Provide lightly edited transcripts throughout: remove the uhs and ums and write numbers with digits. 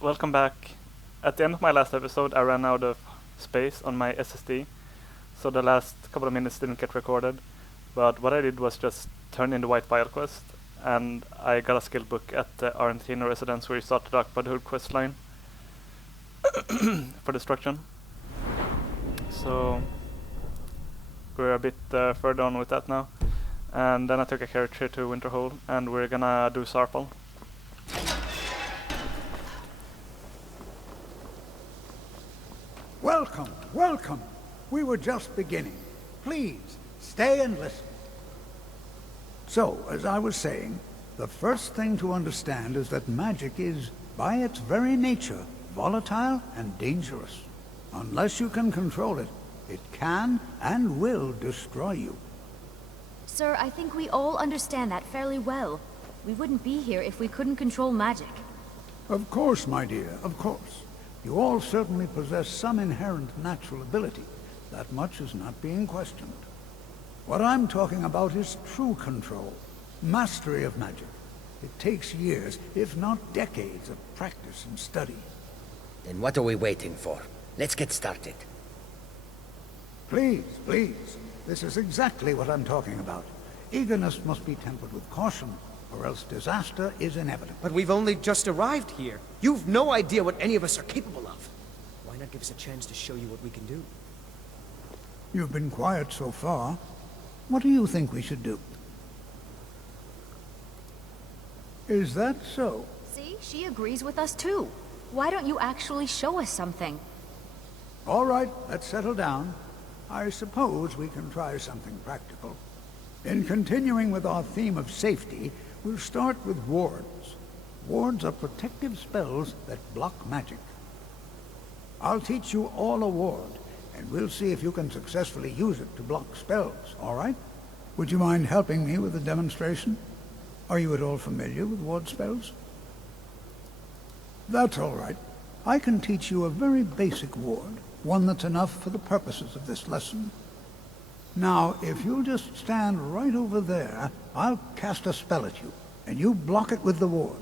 welcome back. At the end of my last episode, I ran out of space on my SSD, so the last couple of minutes didn't get recorded. But what I did was just turn in the White File quest, and I got a skill book at the Argentina residence where you start the Dark Brotherhood quest line for destruction. So we're a bit further on with that now. And then I took a character to Winterhold, and we're gonna do Sarpal. Welcome, welcome. We were just beginning. Please, stay and listen. So, as I was saying, the first thing to understand is that magic is, by its very nature, volatile and dangerous. Unless you can control it, it can and will destroy you. Sir, I think we all understand that fairly well. We wouldn't be here if we couldn't control magic. Of course, my dear, of course. You all certainly possess some inherent natural ability. That much is not being questioned. What I'm talking about is true control, mastery of magic. It takes years, if not decades, of practice and study. Then what are we waiting for? Let's get started. Please, please. This is exactly what I'm talking about. Eagerness must be tempered with caution, or else disaster is inevitable. But we've only just arrived here. You've no idea what any of us are capable of. Why not give us a chance to show you what we can do? You've been quiet so far. What do you think we should do? Is that so? See, she agrees with us too. Why don't you actually show us something? All right, let's settle down. I suppose we can try something practical. In continuing with our theme of safety, we'll start with wards. Wards are protective spells that block magic. I'll teach you all a ward, and we'll see if you can successfully use it to block spells, all right? Would you mind helping me with the demonstration? Are you at all familiar with ward spells? That's all right. I can teach you a very basic ward, one that's enough for the purposes of this lesson. Now, if you'll just stand right over there, I'll cast a spell at you, and you block it with the ward.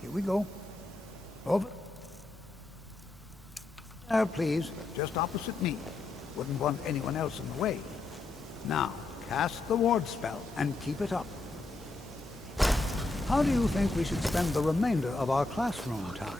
Here we go. Over. There, please, just opposite me. Wouldn't want anyone else in the way. Now, cast the ward spell, and keep it up. How do you think we should spend the remainder of our classroom time?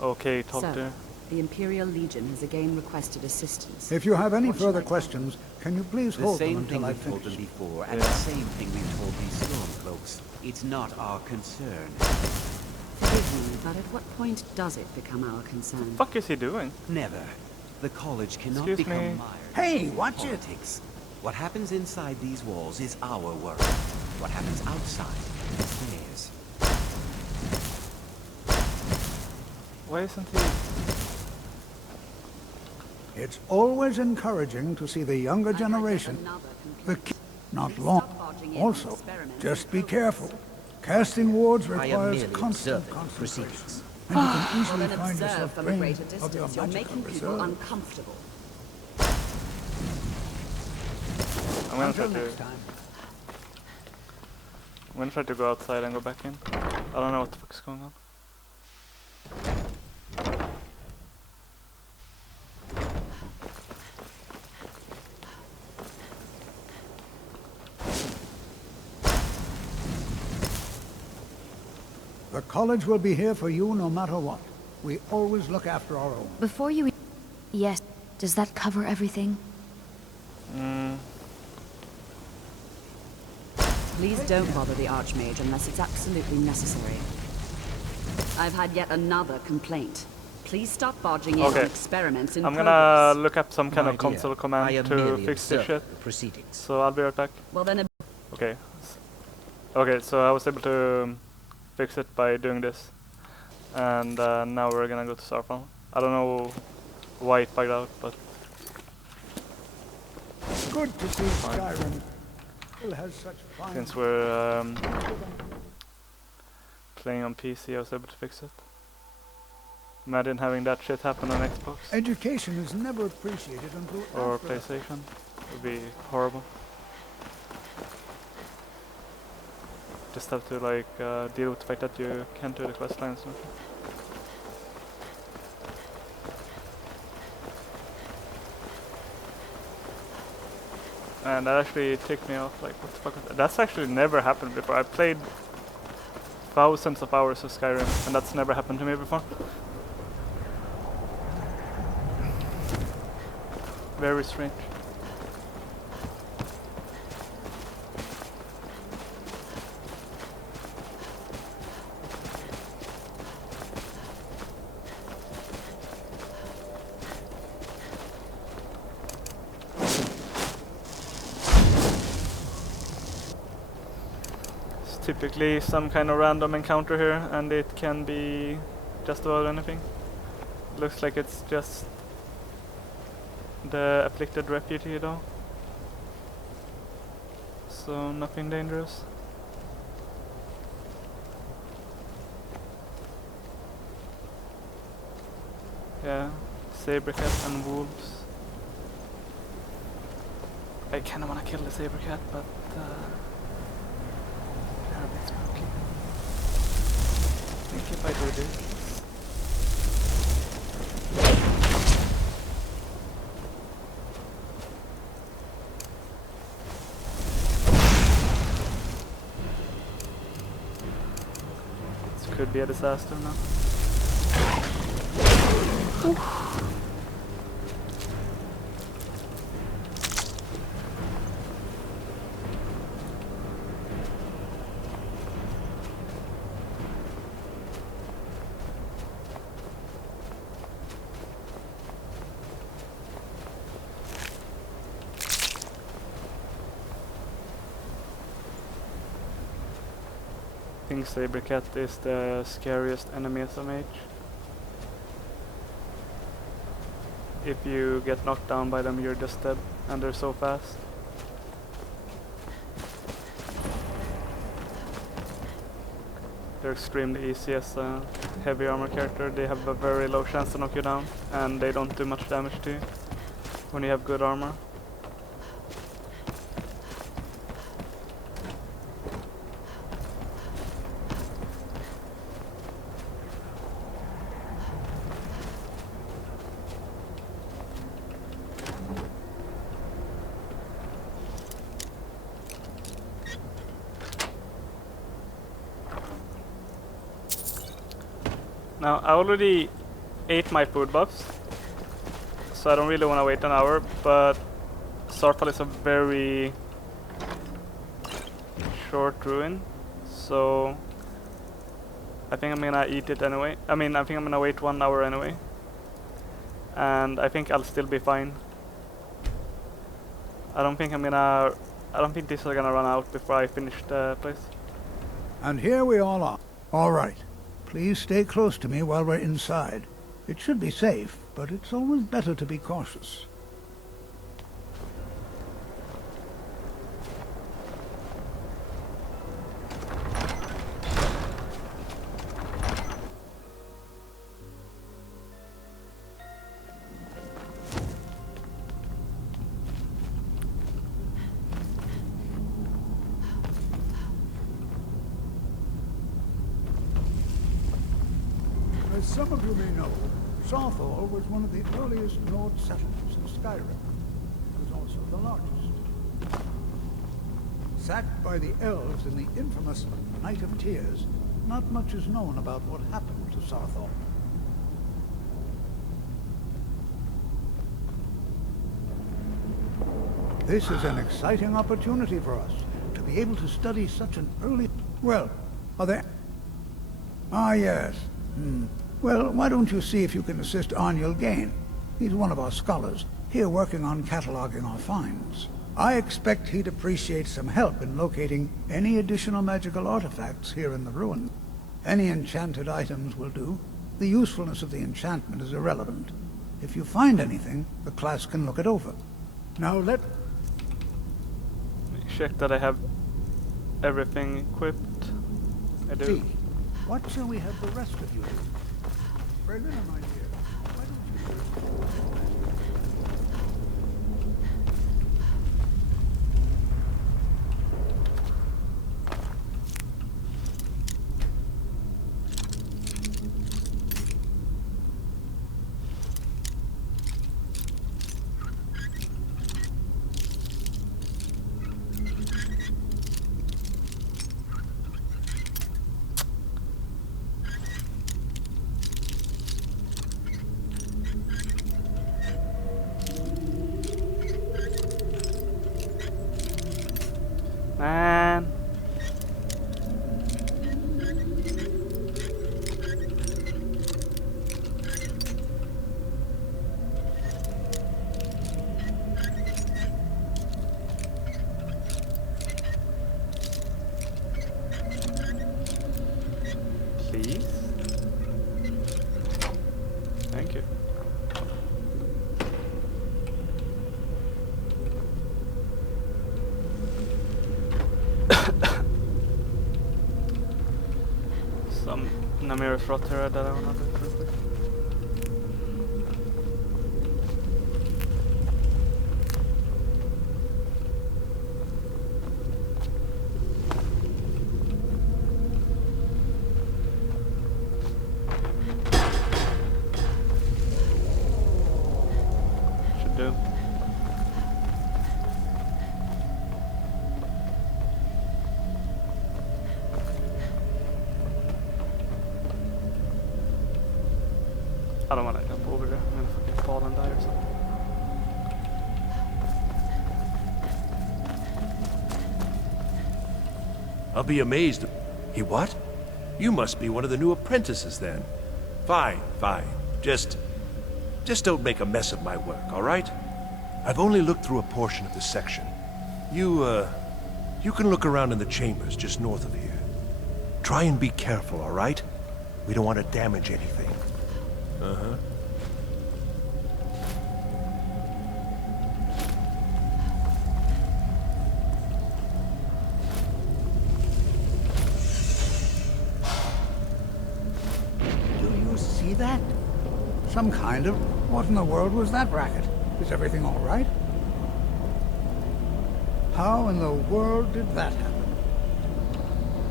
Okay, talk Sir, to... the Imperial Legion has again requested assistance. If you have any What should further I tell questions, can you please The hold them same until thing I we've told them finish? before, and Yeah. the same thing we've told these Stormcloaks. It's not our concern. Forgive me, but at what point does it become our concern? Fuck is he doing? Never. The college cannot Excuse become me. mired Hey, in watch it! politics. What happens inside these walls is our work. What happens outside is theirs. Why isn't he... It's always encouraging to see the younger generation. The not long. Also, just be careful. Casting wards I am requires merely constant observing concentration. proceedings. And you can Well, easily then find observe yourself from a drained greater of your distance. You're magical making people reserve. uncomfortable. I'm gonna try Until to... next time. I'm gonna try to go outside and go back in. I don't know what the fuck is going on. The college will be here for you no matter what. We always look after our own. Before you... Yes, does that cover everything? Please don't bother the Archmage unless it's absolutely necessary. I've had yet another complaint. Please stop barging in Okay. on experiments in I'm progress. gonna look up some kind My of dear, console I command am to merely fix this shit. observing the proceedings. So I'll be right back. Well then, Okay. Okay, so I was able to fix it by doing this. And now we're gonna go to Sarpal. I don't know why it bugged out, but... Good to see Skyrim still has such fine... Since we're playing on PC, I was able to fix it. Imagine having that shit happen on Xbox Education is never appreciated until or after the PlayStation. It would be horrible. Just have to like deal with the fact that you can't do the quest lines. And that actually ticked me off. Like, what the fuck was that? That's actually never happened before. I played thousands of hours of Skyrim, and that's never happened to me before. Very strange. It's typically some kind of random encounter here, and it can be just about anything. Looks like it's just the afflicted refugee though, so nothing dangerous. Yeah, saber cat and wolves. I kinda wanna kill the saber cat, but they're a bit spooky. I think if I do this. Could be a disaster now. I think Saber Cat is the scariest enemy as a mage. If you get knocked down by them, you're just dead, and they're so fast. They're extremely easy as a heavy armor character. They have a very low chance to knock you down, and they don't do much damage to you when you have good armor. Now, I already ate my food buffs, so I don't really want to wait an hour, but Sarpal is a very short ruin, so I think I'm gonna eat it anyway. I think I'm gonna wait 1 hour anyway, and I think I'll still be fine. I don't think these are gonna run out before I finish the place. And here we all are. All right. Please stay close to me while we're inside. It should be safe, but it's always better to be cautious. As some of you may know, Sarthal was one of the earliest Nord settlements in Skyrim. It was also the largest. Sacked by the elves in the infamous Night of Tears, not much is known about what happened to Sarthal. This is an exciting opportunity for us, to be able to study such an early... Well, are there... Ah, yes. Well, why don't you see if you can assist Arniel Gain? He's one of our scholars, here working on cataloging our finds. I expect he'd appreciate some help in locating any additional magical artifacts here in the ruin. Any enchanted items will do. The usefulness of the enchantment is irrelevant. If you find anything, the class can look it over. Now Check that I have everything equipped. I do. See, what shall we have the rest of you do? Berliner, my dear. Why don't you... Man. Please. Thank you. Some Namir Frotter that I wanna do real quick. Should do. I don't want to jump over there. I'm gonna fucking fall and die or something. I'll be amazed. He what? You must be one of the new apprentices then. Fine, fine. Just don't make a mess of my work, all right? I've only looked through a portion of the section. You can look around in the chambers just north of here. Try and be careful, all right? We don't want to damage anything. Uh-huh. Do you see that? Some kind of... What in the world was that racket? Is everything all right? How in the world did that happen?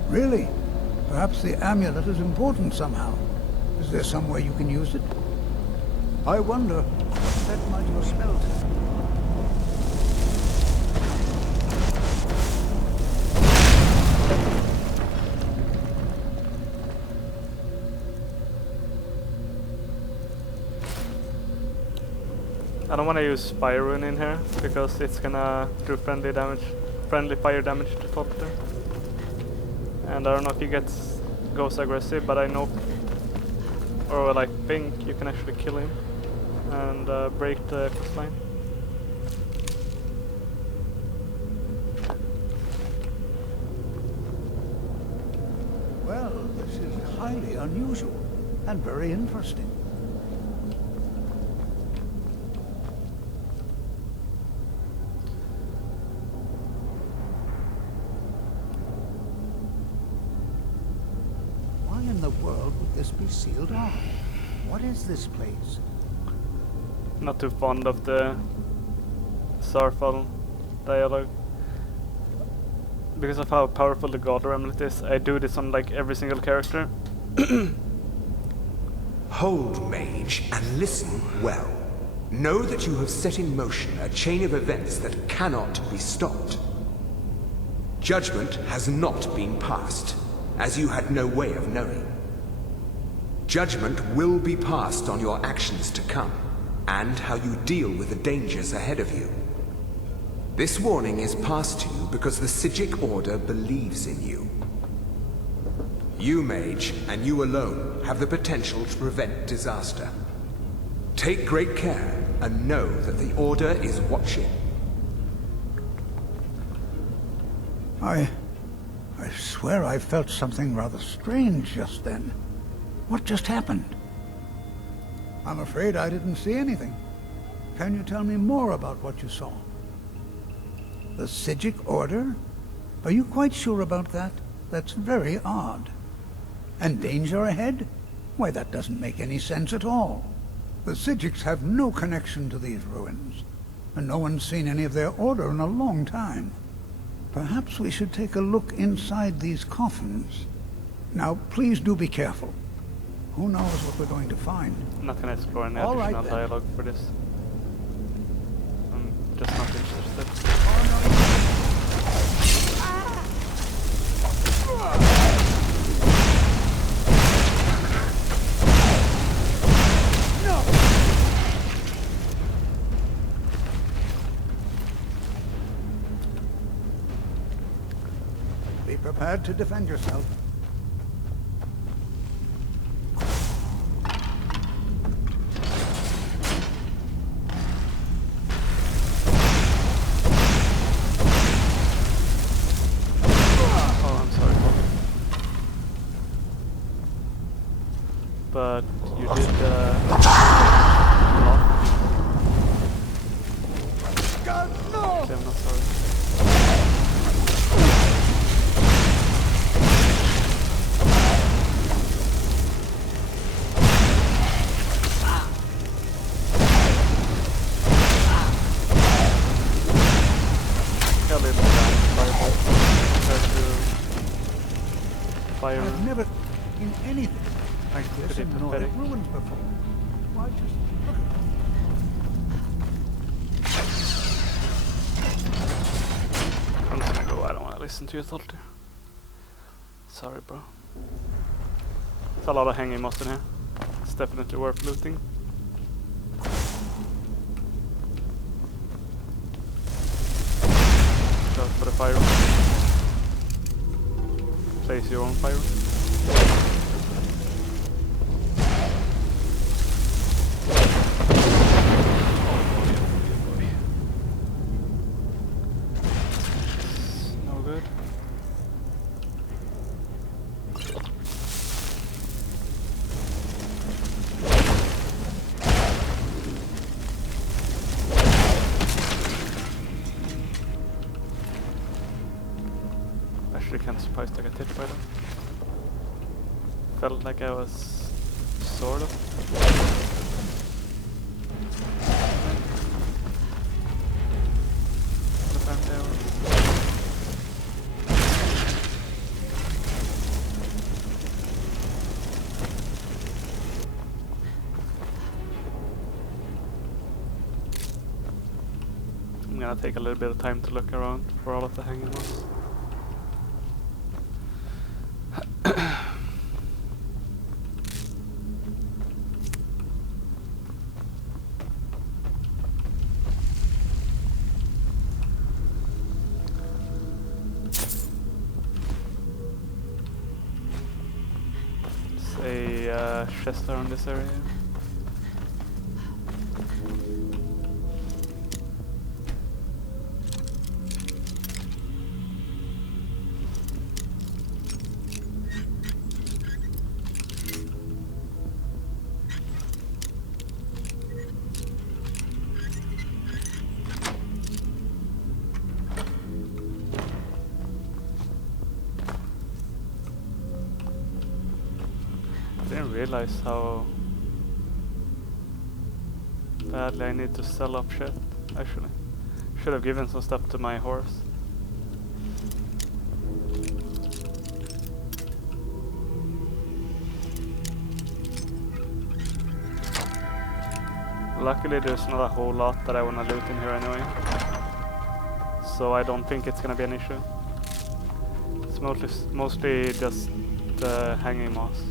Really? Perhaps the amulet is important somehow. Is there some way you can use it? I wonder what that might have smelled. I don't want to use Fire Rune in here because it's gonna do friendly fire damage to Gauldur. And I don't know if he goes aggressive, but I know, or like think you can actually kill him and break the coastline. Well, this is highly unusual and very interesting. Why in the world would this be sealed off? What is this place? Not too fond of the Sarfall dialogue. Because of how powerful the Gauldur amulet is, I do this on like every single character. Hold, mage, and listen well. Know that you have set in motion a chain of events that cannot be stopped. Judgment has not been passed, as you had no way of knowing. Judgment will be passed on your actions to come, and how you deal with the dangers ahead of you. This warning is passed to you because the Psijic Order believes in you. You, mage, and you alone, have the potential to prevent disaster. Take great care, and know that the Order is watching. I swear I felt something rather strange just then. What just happened? I'm afraid I didn't see anything. Can you tell me more about what you saw? The Psijic Order? Are you quite sure about that? That's very odd. And danger ahead? Why, that doesn't make any sense at all. The Psijics have no connection to these ruins, and no one's seen any of their order in a long time. Perhaps we should take a look inside these coffins. Now, please do be careful. Who knows what we're going to find? I'm not gonna explore any All right, additional then. dialogue for this. I'm just not interested. Be prepared to defend yourself. Oh, I'm sorry, Paul. But you did a lot. Okay, I'm not sorry. I'll leave it down. Fireball. Compared to fire. I've never seen anything like this Pretty in the Nordic pathetic. ruins before. Why, just look at I'm just gonna go. I don't want to listen to you, Tolter. Sorry, bro. There's a lot of hanging moss in here. It's definitely worth looting. Go for the fire. Place your own fire. No good. Actually kind of surprised I got hit by them. Felt like I was sort of. But apparently I was. I'm gonna take a little bit of time to look around for all of the hanging ones. There's a chest around this area. I didn't realize how badly I need to sell off shit, actually. Should have given some stuff to my horse. Luckily there's not a whole lot that I wanna loot in here anyway. So I don't think it's gonna be an issue. It's mostly just hanging moss.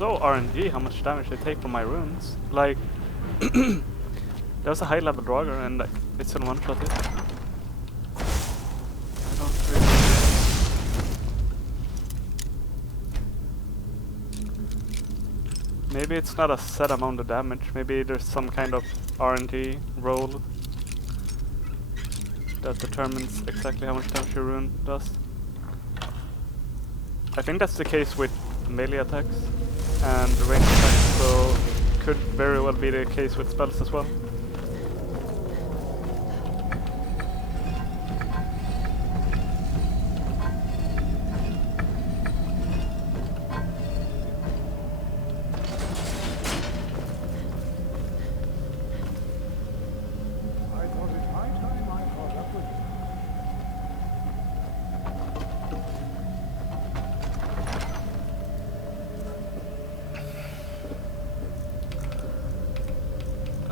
so RNG how much damage they take from my runes. Like, there's a high level Draugr and like, it's in one shot it. I don't really... Maybe it's not a set amount of damage, maybe there's some kind of RNG roll that determines exactly how much damage your rune does. I think that's the case with melee attacks and range attacks, so could very well be the case with spells as well.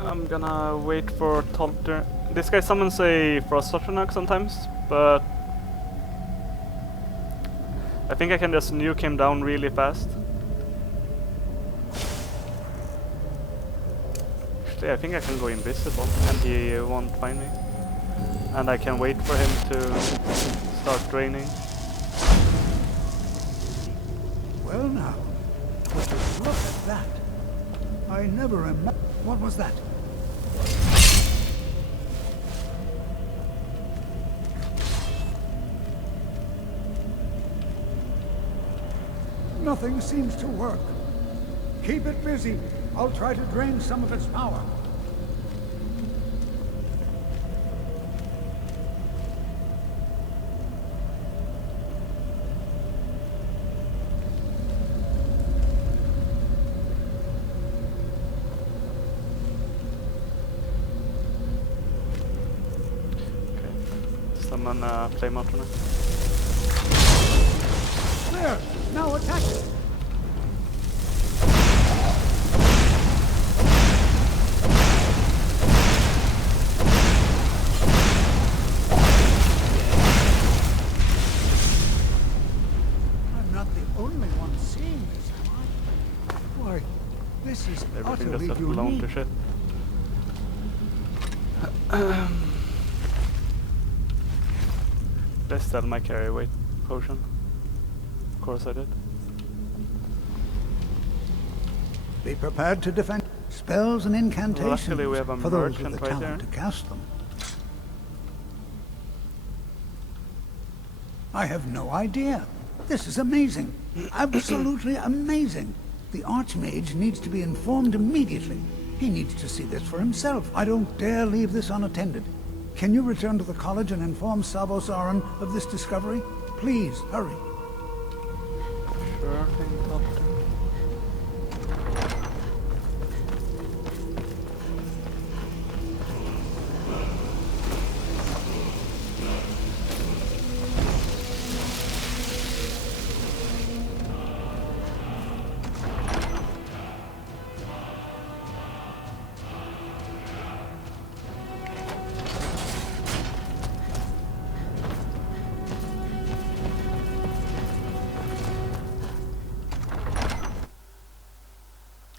I'm gonna wait for Tolter. This guy summons a Frost Sotronach sometimes, but I think I can just nuke him down really fast. Actually, I think I can go invisible and he won't find me. And I can wait for him to start draining. Well now, would you look at that? I never remember. What was that? Nothing seems to work. Keep it busy. I'll try to drain some of its power. Summon Flame Alternate. There! Now attack it! I'm not the only one seeing this, am I? Why, this is Everything utterly just got blown unique. to shit. Did I sell my carry weight potion? Of course I did. Be prepared to defend spells and incantations Luckily we have a for those with merchant the right talent there. to cast them. I have no idea. This is amazing. Absolutely amazing. The Archmage needs to be informed immediately. He needs to see this for himself. I don't dare leave this unattended. Can you return to the college and inform Sabo Saran of this discovery? Please, hurry. Sure thing, Doctor.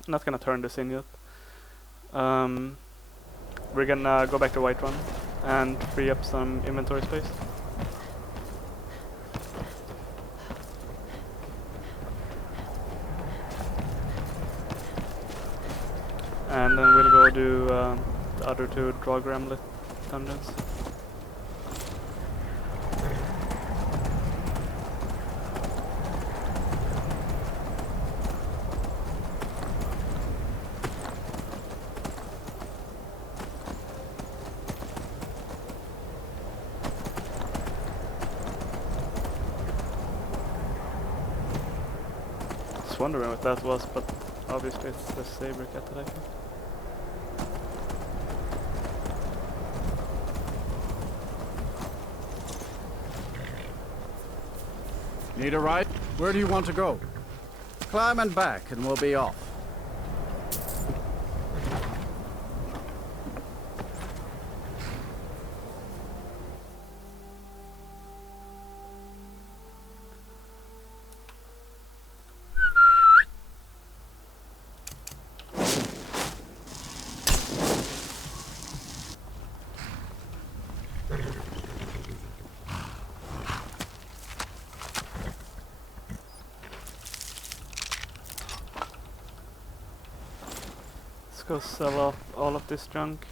Not gonna turn this in yet. We're gonna go back to Whiterun and free up some inventory space. And then we'll go do the other two Draugr Amulet dungeons. Wondering what that was, but obviously it's the saber cat that I think. Need a ride? Where do you want to go? Climb and back and we'll be off. Let's go sell off all of this junk.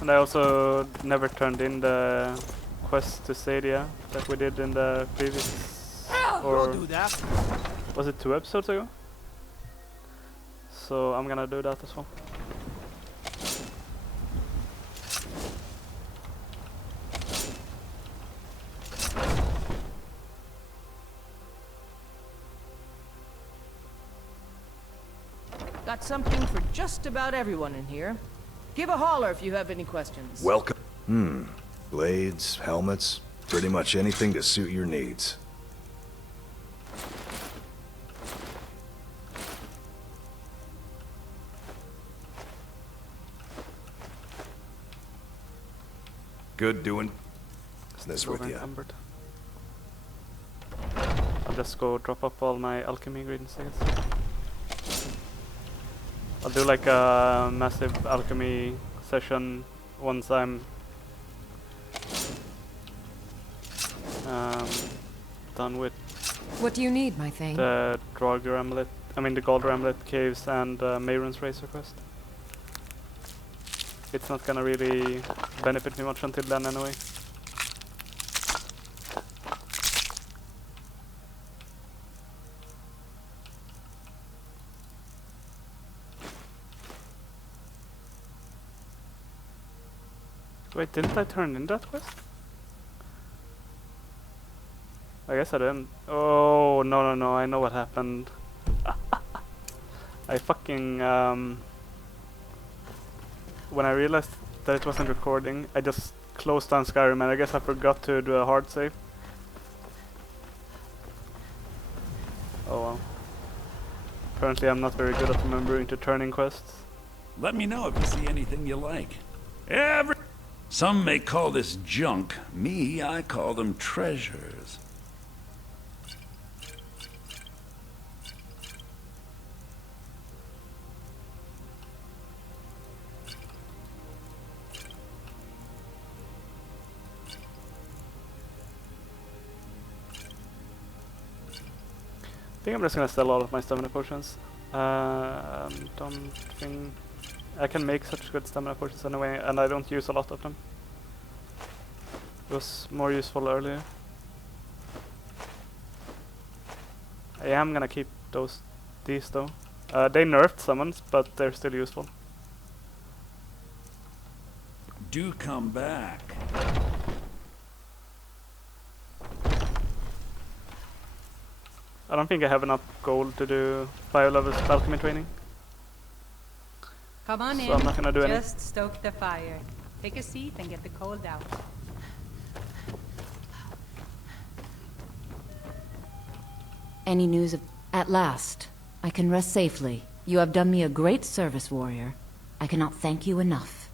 And I also never turned in the quest to Sadia that we did in the previous, or do that. was it 2 episodes ago? So I'm gonna do that as well. Got something for just about everyone in here. Give a holler if you have any questions. Welcome. Blades, helmets, pretty much anything to suit your needs. Good doing business with you. Encumbered. I'll just go drop off all my alchemy ingredients, I guess. I'll do like a massive alchemy session once I'm done with What do you need, my thing? the Draugr Amulet, I mean the Gauldur Amulet Caves and Mehrunes Razor Quest. It's not gonna really benefit me much until then anyway. Wait, didn't I turn in that quest? I guess I didn't. Oh, no, I know what happened. I fucking, when I realized that it wasn't recording, I just closed down Skyrim and I guess I forgot to do a hard save. Oh well. Apparently I'm not very good at remembering to turn in quests. Let me know if you see anything you like. Some may call this junk. Me, I call them treasures. I think I'm just gonna sell all of my stamina potions. Don't think I can make such good stamina potions anyway, and I don't use a lot of them. It was more useful earlier. I am gonna keep these though. They nerfed summons, but they're still useful. Do come back. I don't think I have enough gold to do 5 levels of alchemy training. Come on So I'm not gonna do any. Just stoke the fire. Take a seat and get the cold out. Any news of... At last, I can rest safely. You have done me a great service, warrior. I cannot thank you enough.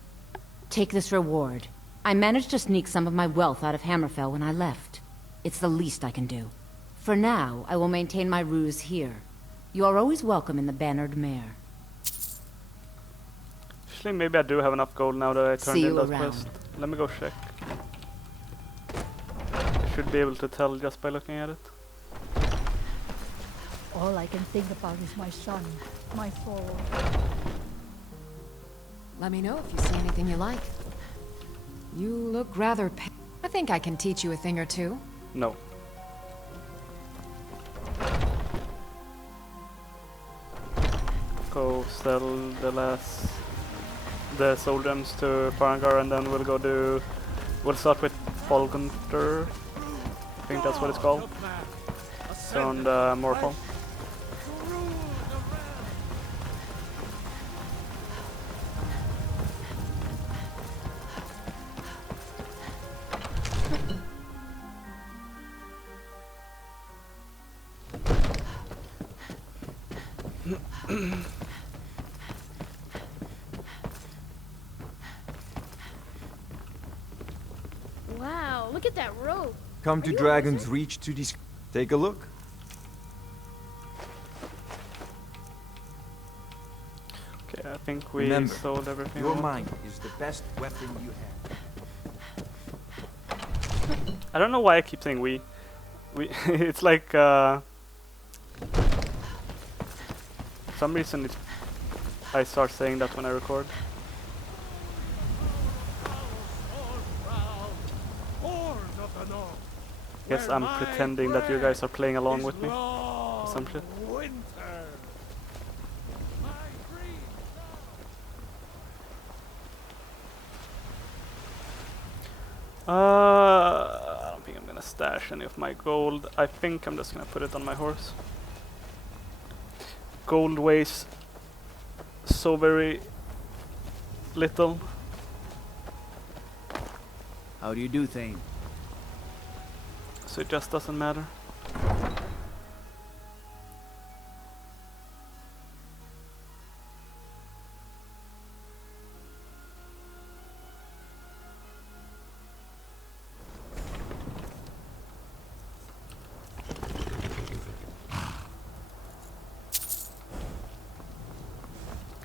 Take this reward. I managed to sneak some of my wealth out of Hammerfell when I left. It's the least I can do. For now, I will maintain my ruse here. You are always welcome in the Bannered Mare. Actually, maybe I do have enough gold now that I turned See in you that around. quest. Let me go check. I should be able to tell just by looking at it. All I can think about is my son, my soul. Let me know if you see anything you like. You look rather I think I can teach you a thing or two. No. Go sell the soul gems to Farangar, and then we'll start with Folgunter. I think that's what it's called. It's on the Morphle. Wow, look at that rope. Come to Dragon's Reach to take a look. Okay, I think we Remember, sold everything. your mind is the best weapon you have. I don't know why I keep saying we. It's like for some reason I start saying that when I record. Guess I'm pretending that you guys are playing along with me or some shit. I don't think I'm gonna stash any of my gold. I think I'm just gonna put it on my horse. Gold weighs so very little. How do you do, Thane? So it just doesn't matter.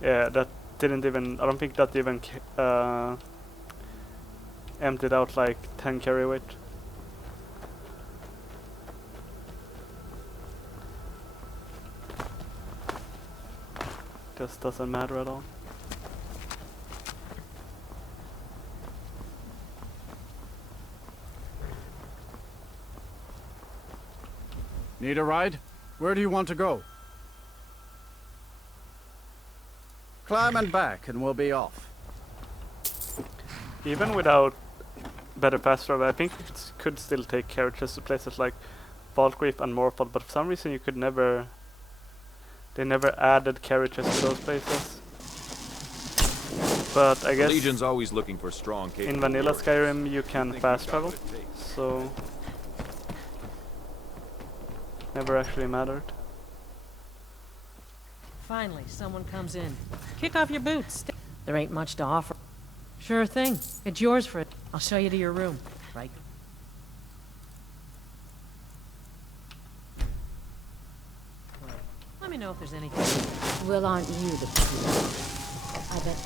Yeah, that didn't even, I don't think that even emptied out like 10 carry weight. Just doesn't matter at all. Need a ride? Where do you want to go? Climb and back and we'll be off. Even without better fast travel, I think it could still take carriages to places like Falkreath and Morphle, but for some reason you could never... They never added carriages to those places. But I guess Legion's always looking for strong, in vanilla Skyrim you can fast travel, so never actually mattered. Finally, someone comes in. Kick off your boots. There ain't much to offer. Sure thing. It's yours for it. I'll show you to your room. Right? Let me know if there's anything. Well, aren't you the priest? I bet.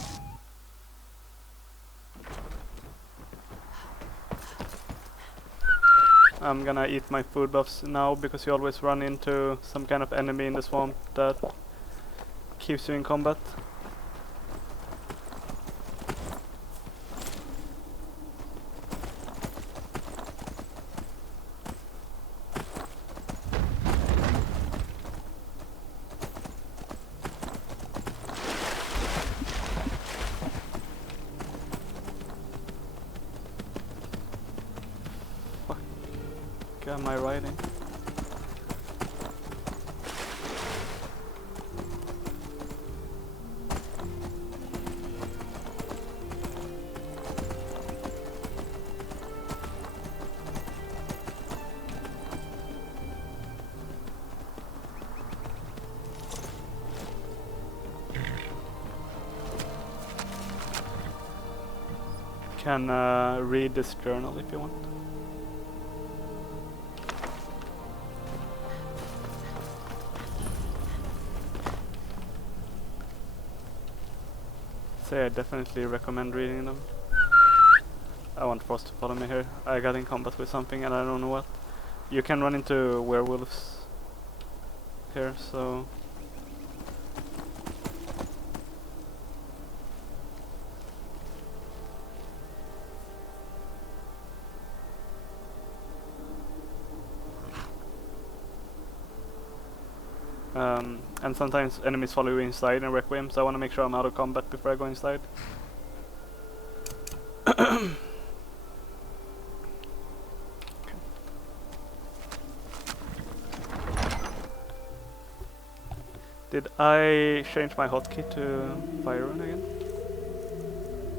I'm gonna eat my food buffs now because you always run into some kind of enemy in the swamp that keeps you in combat. Fuck am I riding? Can read this journal if you want. So I definitely recommend reading them. I want Frost to follow me here. I got in combat with something and I don't know what. You can run into werewolves here, so... and sometimes enemies follow you inside in Requiem, so I want to make sure I'm out of combat before I go inside. Did I change my hotkey to Byron again?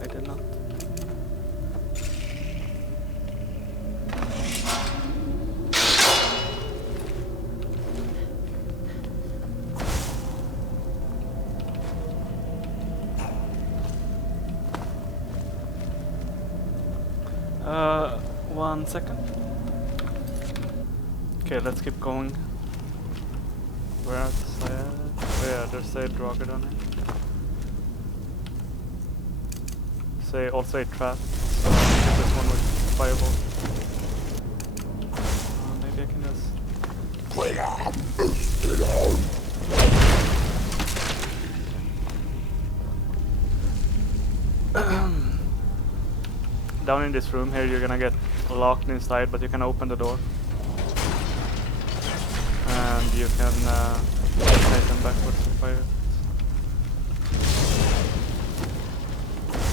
I did not. One second. Okay, let's keep going. Where's Syed? Oh yeah, there's a Draugr down here. Say also a trap. So get this one with fireball. Maybe I can just down in this room here, you're gonna get locked inside, but you can open the door. And you can take them backwards with fire.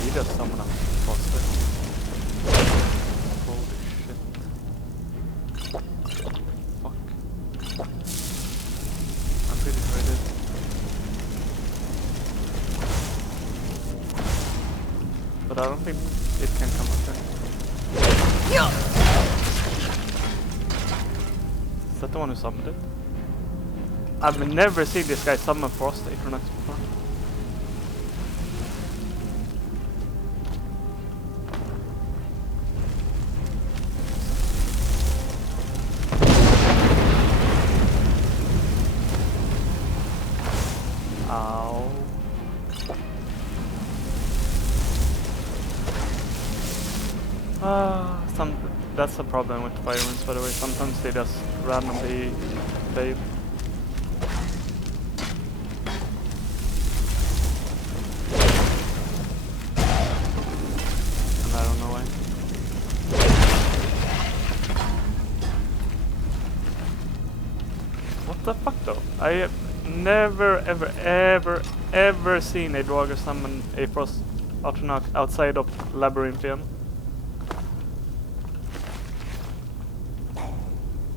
He just summoned a monster. Holy shit. Fuck. I'm pretty ready. But I don't think it can come up there. Is that the one who summoned it? I've never seen this guy summon Frost Atronax before. Ow. That's a problem with fire winds, by the way. Sometimes they just randomly fade. And I don't know why. What the fuck though? I have never ever seen a Draugr summon a Frost Atronax outside of Labyrinthian.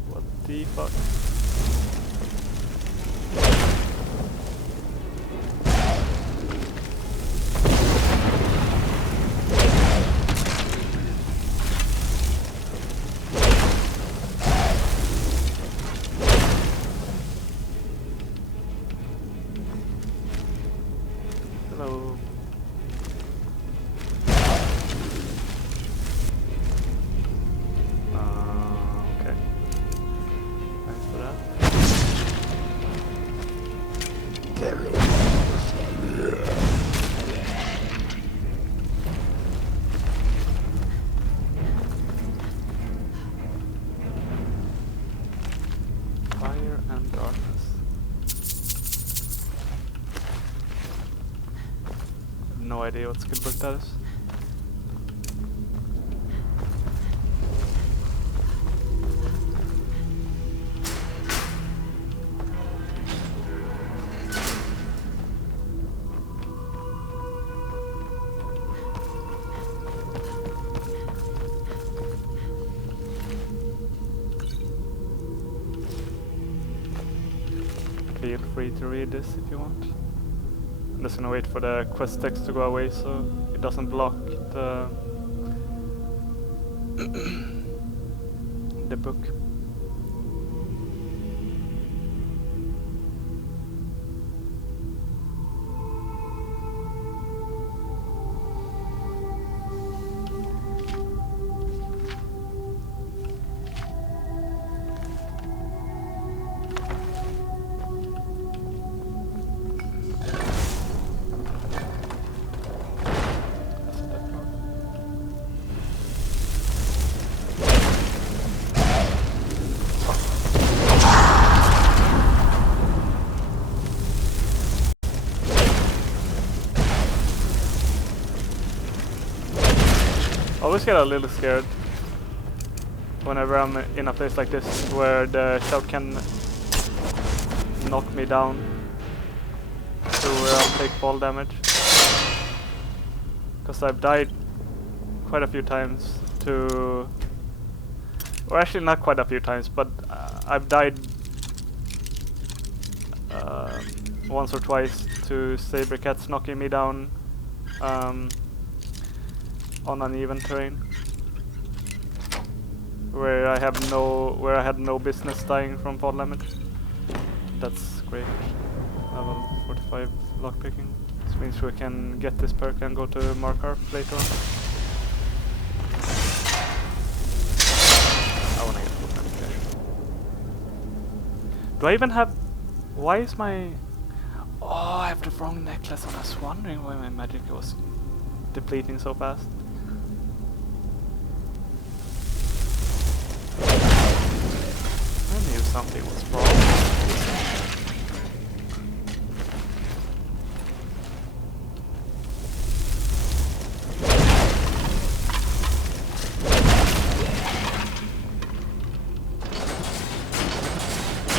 What the fuck? Hello. Okay. Thanks for that. Fire and darkness. No idea what skill book that is. Feel free to read this if you want. I'm just gonna wait for the quest text to go away so it doesn't block the the book. I always get a little scared whenever I'm in a place like this where the shout can knock me down to where I'll take fall damage. Because I've died quite a few times to... or actually not quite a few times, but I've died once or twice to saber cats knocking me down on uneven terrain, where I had no business dying from fall damage. That's great. Level 45 lockpicking. This means we can get this perk and go to Markarth later on. I wanna get full damage. Do I even have... Why is my... Oh, I have the wrong necklace. I was wondering why my magic was depleting so fast. I knew something was wrong.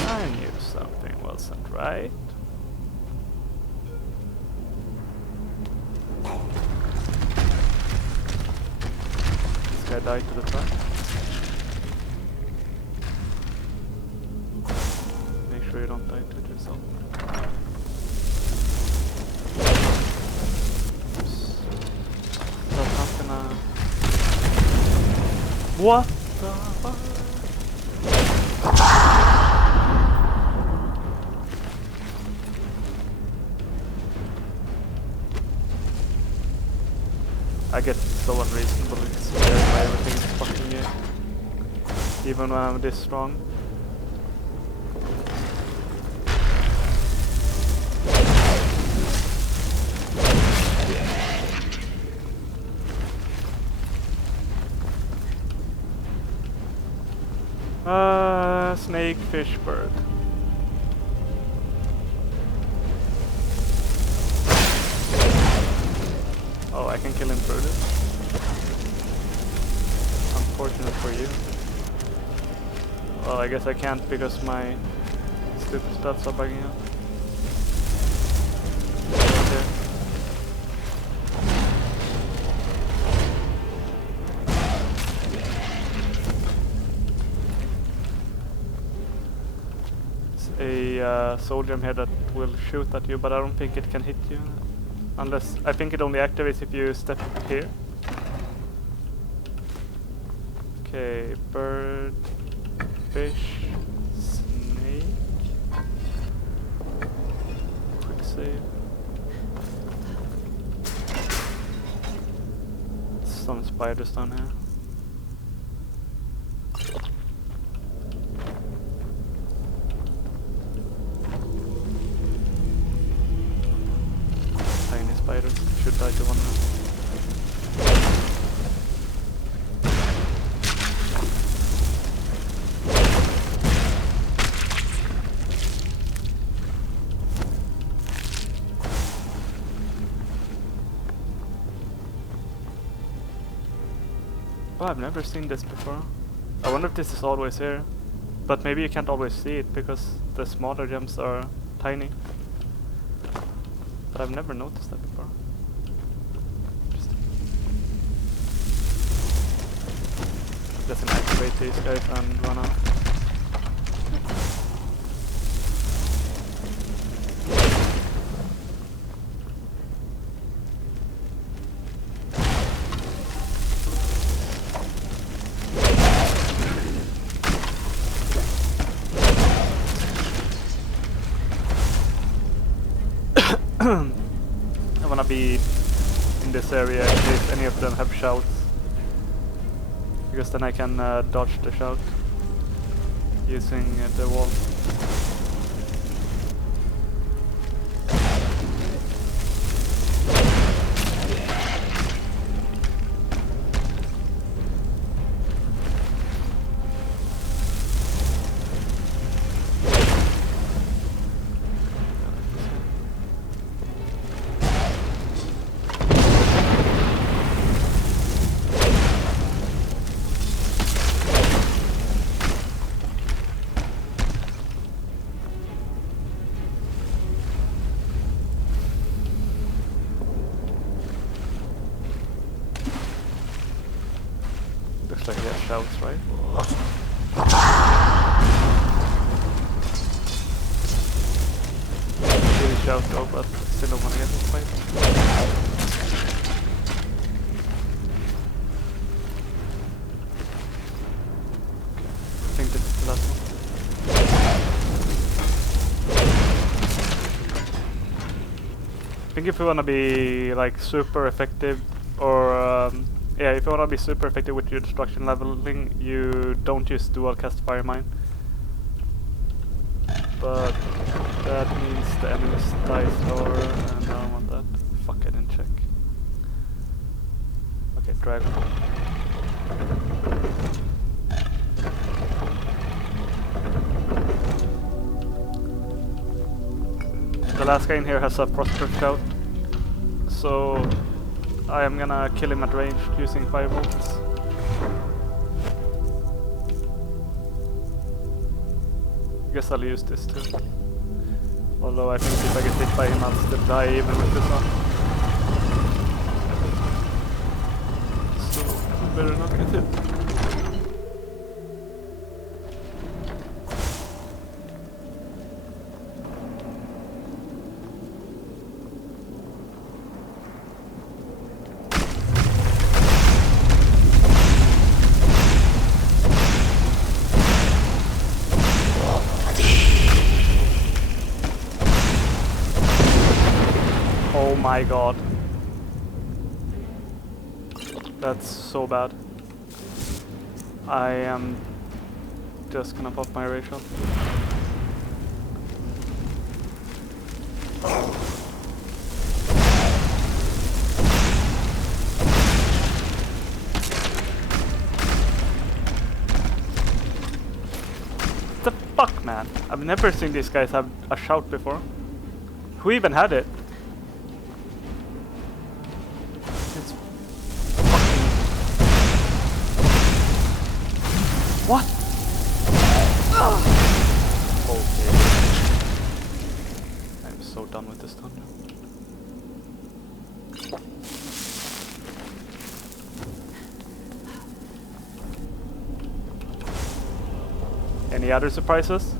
I knew something wasn't right. This guy died to the truck. Make sure you don't die to it yourself. Oops. So I'm not gonna... What the fuck? I get so unreasonably scared by everything in this fucking game. Even when I'm this strong. Snake, fish, bird. Oh, I can kill him through this. Unfortunate for you. Well, I guess I can't because my stupid stats are bugging out. Okay. It's a soldier here that will shoot at you, but I don't think it can hit you. Unless, I think it only activates if you step here. Okay, bird, fish, snake. Quick save. Some spiders down here. Spiders should die to one now. Oh, I've never seen this before. I wonder if this is always here. But maybe you can't always see it because the smaller gems are tiny. But I've never noticed that before. Doesn't activate these guys and run out. I wanna be in this area in case any of them have shouts, because then I can dodge the shout using the wall. Looks like he has shouts, right? Really shout though, but still don't wanna get this fight. I think this is the last one. I think if you wanna be like super effective, or yeah, if you wanna be super effective with your destruction leveling, you don't use dual cast fire mine. but that means the enemy's dice lower, and I don't want that. Fuck, I didn't check. Okay, dragon. The last guy in here has a prosper shout, so I am gonna kill him at range using firebolts. Guess I'll use this too. Although I think if I get hit by him I'll still die even with this on. So better not get hit. Oh my god. That's so bad. I am just gonna pop my ray shot. What the fuck, man? I've never seen these guys have a shout before. Who even had it? What? Okay. I'm so done with this thunder. Any other surprises?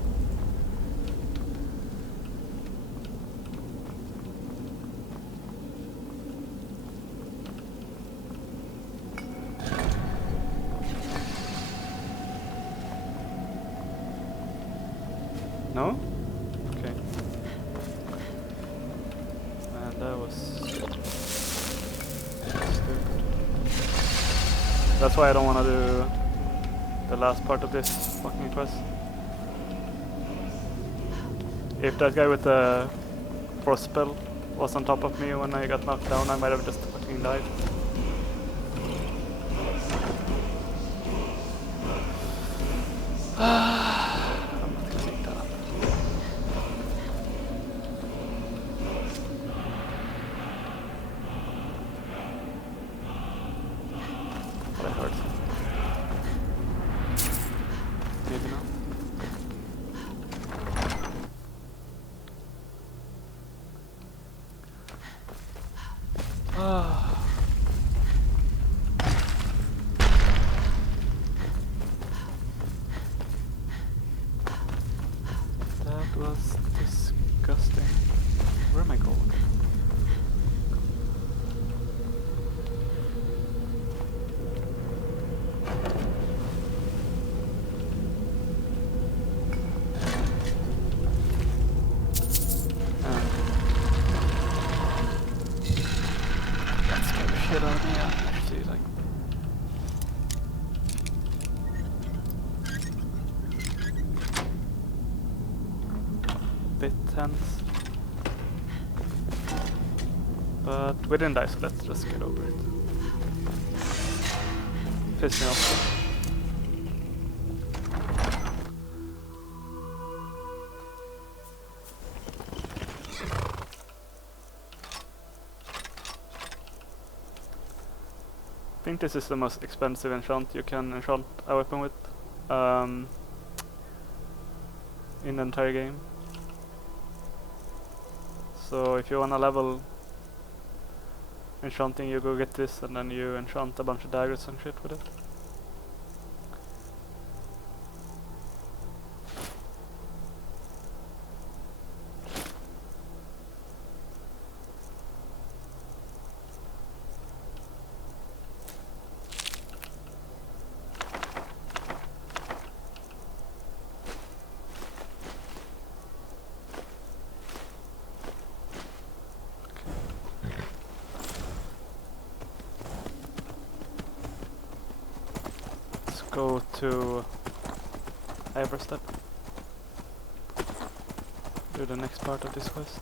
No? Okay. Man, that was stupid. That's why I don't want to do the last part of this fucking quest. If that guy with the frost spell was on top of me when I got knocked down, I might have just fucking died. That was disgusting. Where am I going? That scared the shit out of me, actually, like. Bit tense. But we didn't die, so let's just get over it. Piss me off. I think this is the most expensive enchant you can enchant a weapon with in the entire game. So if you wanna level enchanting, you go get this and then you enchant a bunch of daggers and shit with it. Go to Hyperstep. do the next part of this quest.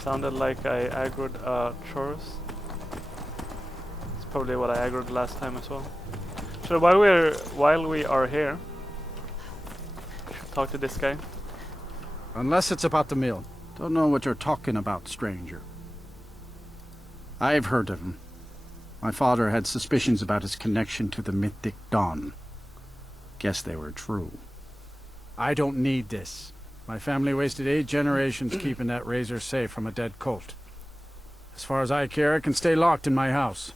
Sounded like I aggroed Chorus. It's probably what I aggroed last time as well. So while we are here, we should talk to this guy. Unless it's about the mill. Don't know what you're talking about, stranger. I've heard of him. My father had suspicions about his connection to the mythic Dawn. Guess they were true. I don't need this. My family wasted 8 generations keeping that razor safe from a dead cult. As far as I care, it can stay locked in my house.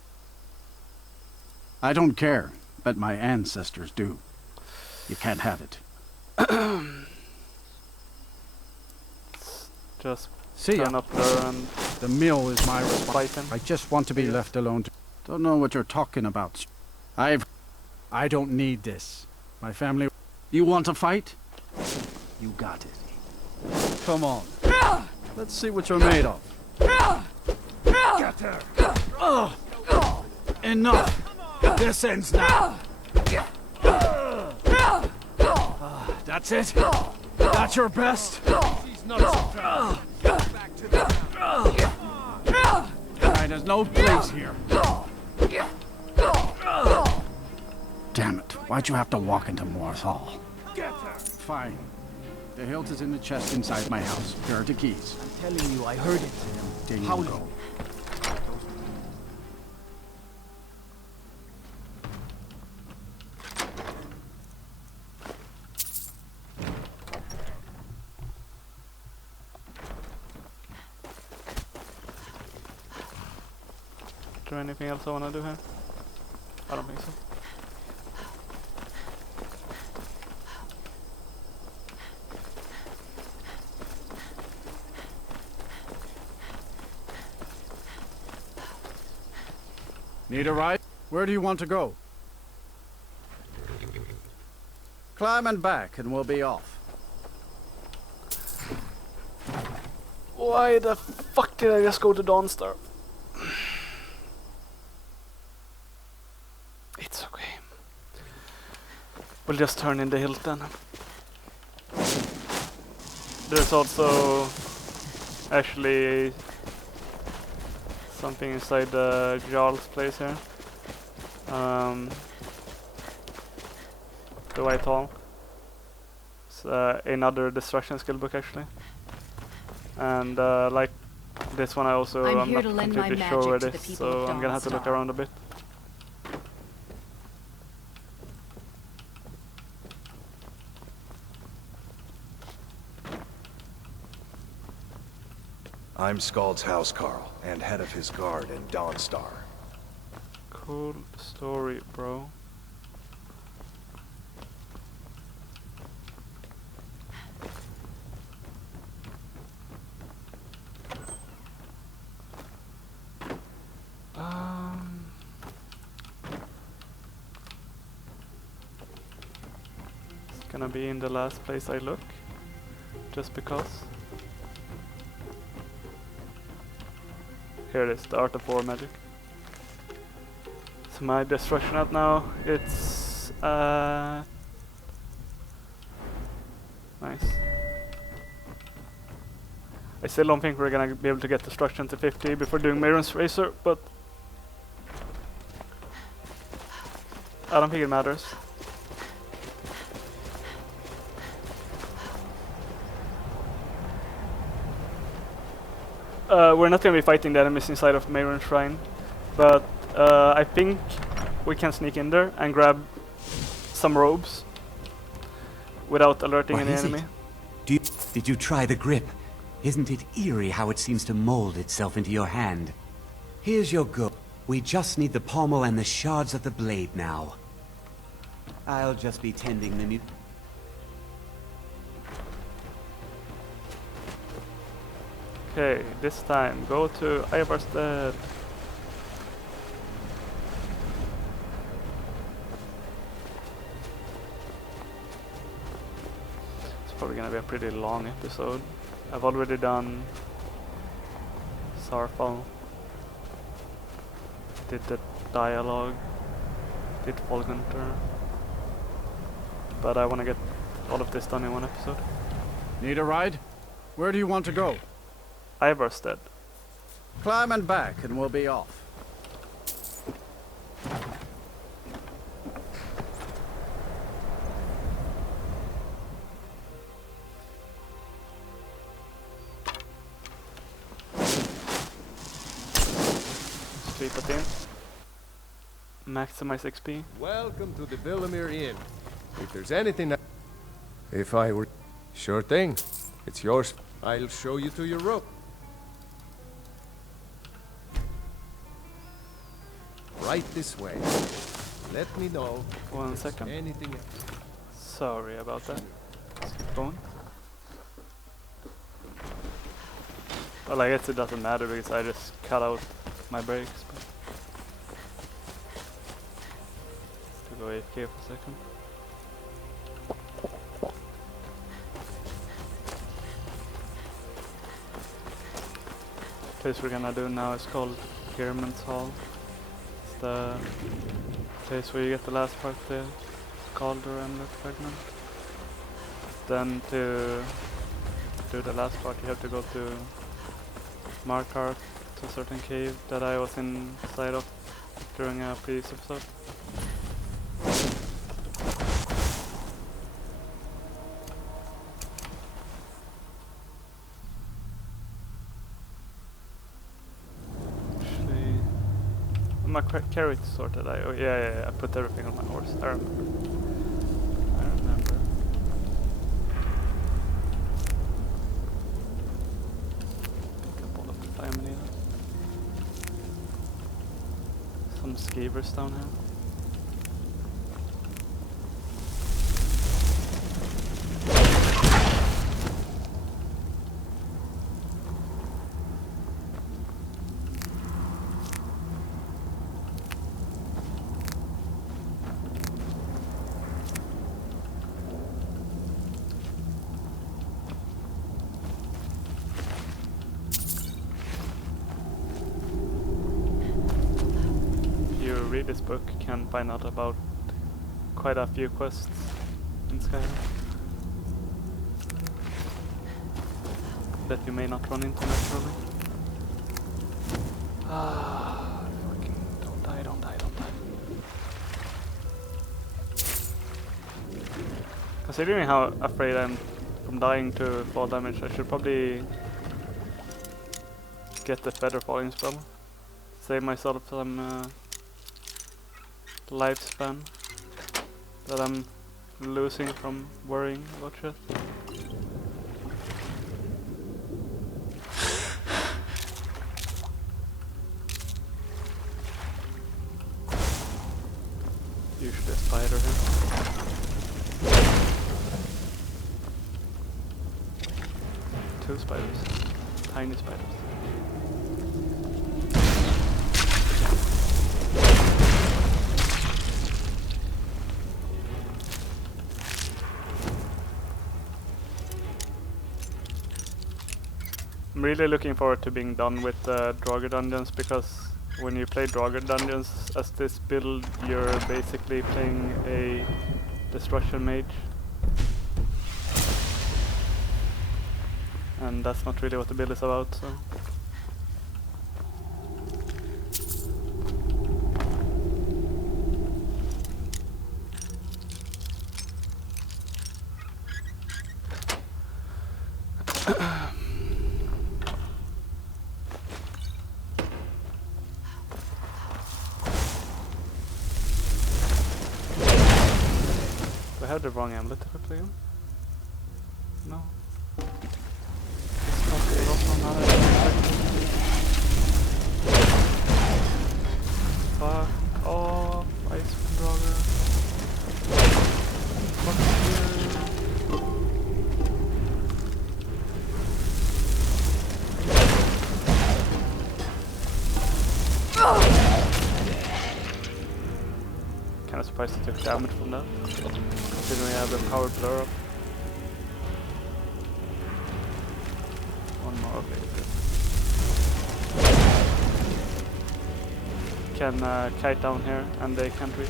I don't care, but my ancestors do. You can't have it. Just See ya. turn up there and the mill is my fight response. him. I just want to be left alone. Don't know what you're talking about. I don't need this. My family... You want to fight? You got it. Come on. Let's see what you're made of. Get there. Enough. This ends now. That's it? That's your best? She's not back to the... There's no place here. Damn it. Why'd you have to walk into Morth Hall? Fine. The hilt is in the chest inside my house. Here are the keys. I'm telling you, I heard it. There you How go. Is there anything else I want to do here? I don't think so. Need a ride? Where do you want to go? Climb and back, and we'll be off. Why the fuck did I just go to Dawnstar? It's okay. We'll just turn in the hilt then. There's also actually something inside the Jarl's place here. The White Hall. It's another destruction skill book actually. And like this one I also I'm I'm here not to lend my completely sure where magic it to is, the people so of I'm gonna have to look Dawnstar. around a bit. I'm Skald's housecarl, and head of his guard in Dawnstar. Cool story, bro. It's gonna be in the last place I look, just because. Here it is, the Art of War Magic. So my destruction out now, it's nice. I still don't think we're gonna be able to get destruction to 50 before doing Mairon's Razor, but I don't think it matters. We're not going to be fighting the enemies inside of Mairon's Shrine, but I think we can sneak in there and grab some robes without alerting What any is enemy. it? Did you try the grip? Isn't it eerie how it seems to mold itself into your hand? Here's your go. We just need the pommel and the shards of the blade now. I'll just be tending the new... Okay, this time go to Ivar's Dead. It's probably gonna be a pretty long episode. I've already done Sarfall, did the dialogue, did Volgunter, but I want to get all of this done in one episode. Need a ride? Where do you want to go? Ivarstead. Climb and back and we'll be off. Sleep at in. Maximize XP. Welcome to the Villamere Inn. If there's anything if I were... Sure thing. It's yours. I'll show you to your room. Right this way. Let me know. 1 second. Anything. Sorry about that. Let's keep going. Well, I guess it doesn't matter because I just cut out my brakes. But to go AFK for a second. The place we're gonna do now is called German's Hall. It's the place where you get the last part, the Gauldur and the Fragment. Then to do the last part you have to go to Markarth, to a certain cave that I was inside of during a previous episode. My carrot sorted. Oh yeah, I put everything on my horse. I remember. Pick up all of the family. Some skeevers down here. Read this book, can find out about quite a few quests in Skyrim that you may not run into naturally. Ah, fucking don't die. Considering how afraid I am from dying to fall damage, I should probably get the feather falling spell. Save myself some lifespan that I'm losing from worrying about shit. Usually a spider here. Two spiders. Tiny spiders. I'm really looking forward to being done with Draugr dungeons, because when you play Draugr dungeons as this build, you're basically playing a destruction mage. And that's not really what the build is about, so... Do I have the wrong amulet if I play him? No. It's not the last one now that Fuck off, Icewind Draugr. Fuck you. Kinda surprised I took damage from that, considering I have a power blur up. Okay. Can kite down here, and they can't reach.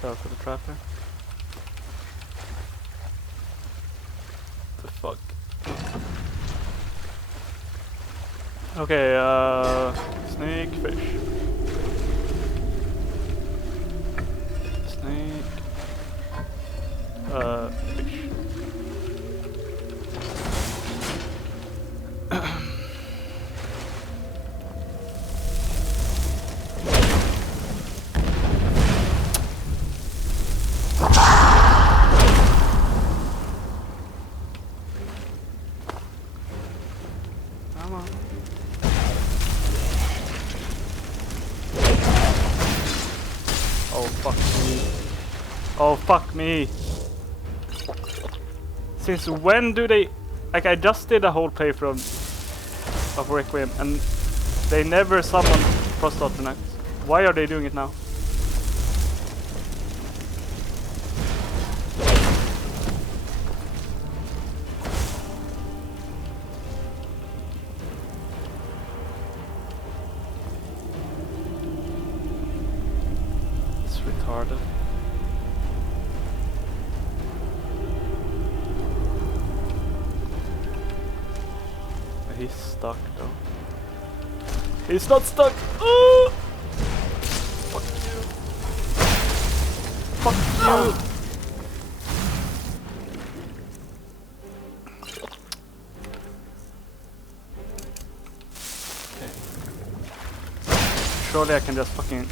Shout out for the trapper. The fuck? Okay, snake, fish. Snake. Fish. Oh fuck me. Since when do they... Like, I just did a whole playthrough of Requiem and they never summoned Frost-Alternax. Why are they doing it now? It's retarded. He's stuck though. He's not stuck! Oh! Fuck you! Fuck you! Okay. Surely I can just fucking...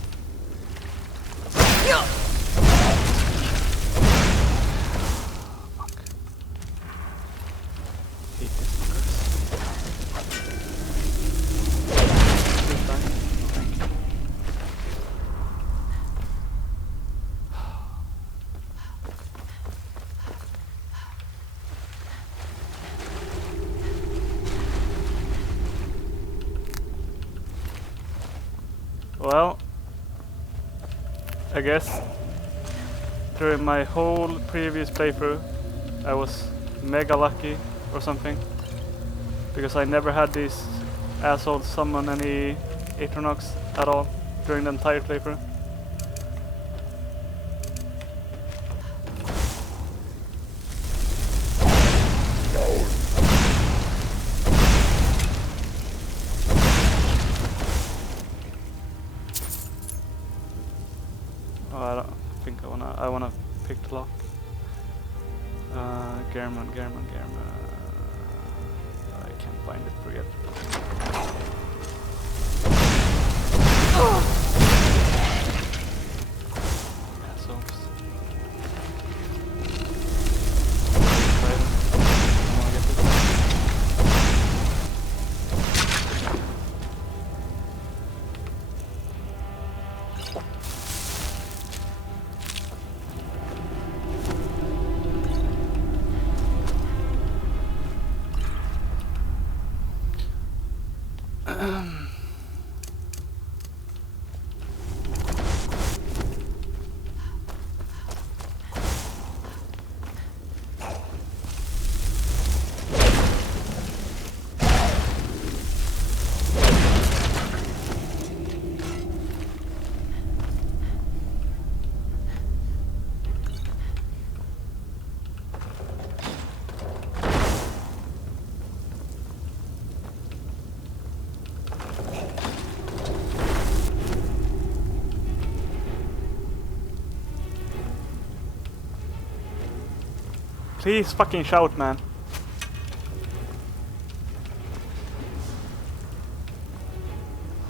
Well, I guess during my whole previous playthrough I was mega lucky or something, because I never had these assholes summon any Atronox at all during the entire playthrough. I wanna pick the lock. Garamond. I can't find it, forget it. Assholes. Please fucking shout, man.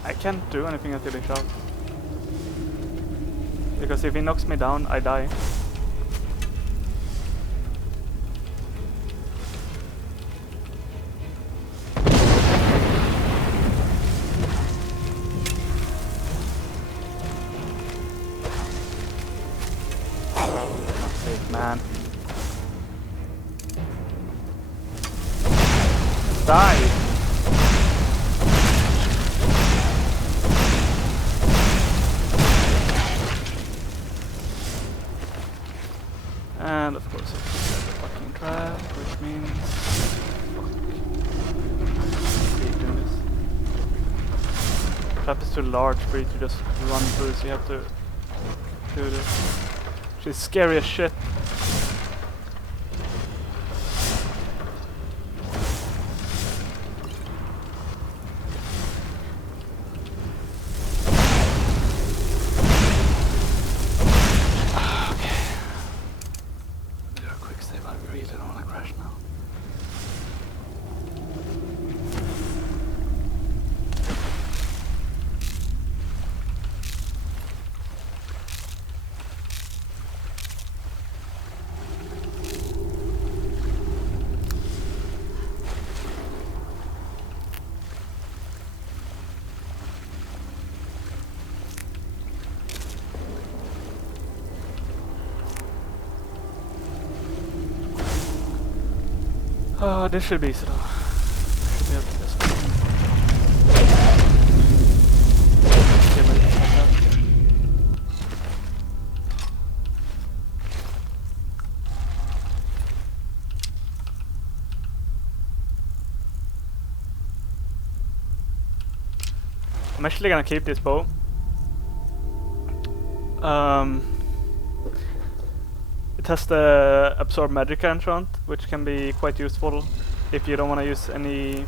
I can't do anything until he shouts. Because if he knocks me down, I die. Die! And of course it's the fucking trap, which means... Fuck. Trap is too large for you to just run through, so you have to do this. She's scary as shit. Oh, this should be easy though. Should be able to just I'm actually gonna keep this bow. It has the absorb magic enchant, which can be quite useful if you don't want to use any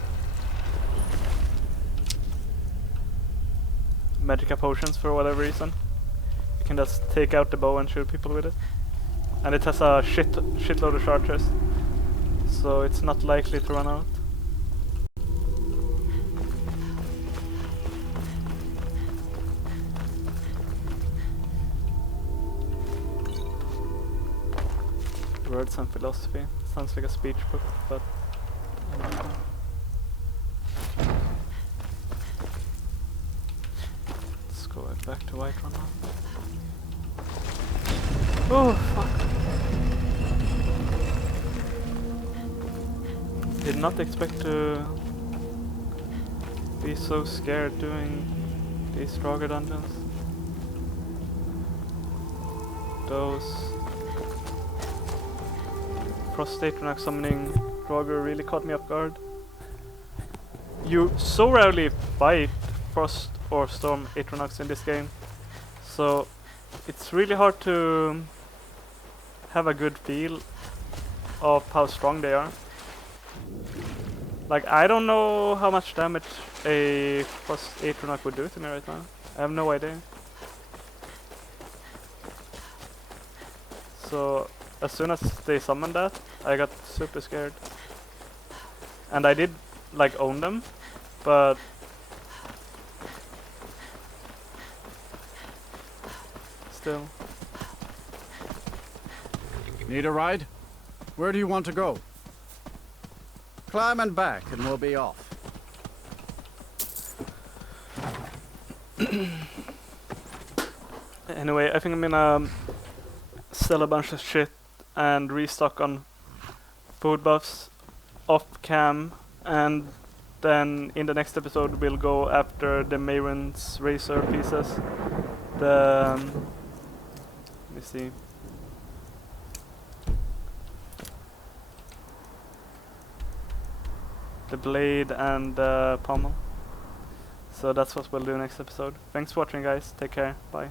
magica potions for whatever reason. You can just take out the bow and shoot people with it. And it has a shitload of charges, so it's not likely to run out. Words and philosophy. Sounds like a speech book, but let's go back to Whiterun now. Oh fuck! Did not expect to be so scared doing these stronger dungeons. Those Frost Atronach summoning Draugr really caught me off guard. You so rarely fight Frost or Storm Atronachs in this game, so it's really hard to have a good feel of how strong they are. Like, I don't know how much damage a Frost Atronach would do to me right now. I have no idea. So as soon as they summoned that, I got super scared. And I did, like, own them, but still. Need a ride? Where do you want to go? Climb and back and we'll be off. Anyway, I think I'm gonna sell a bunch of shit and restock on food buffs off cam, and then in the next episode we'll go after the Mairen's razor pieces. The let me see. The blade and the pommel. So that's what we'll do next episode. Thanks for watching, guys. Take care. Bye.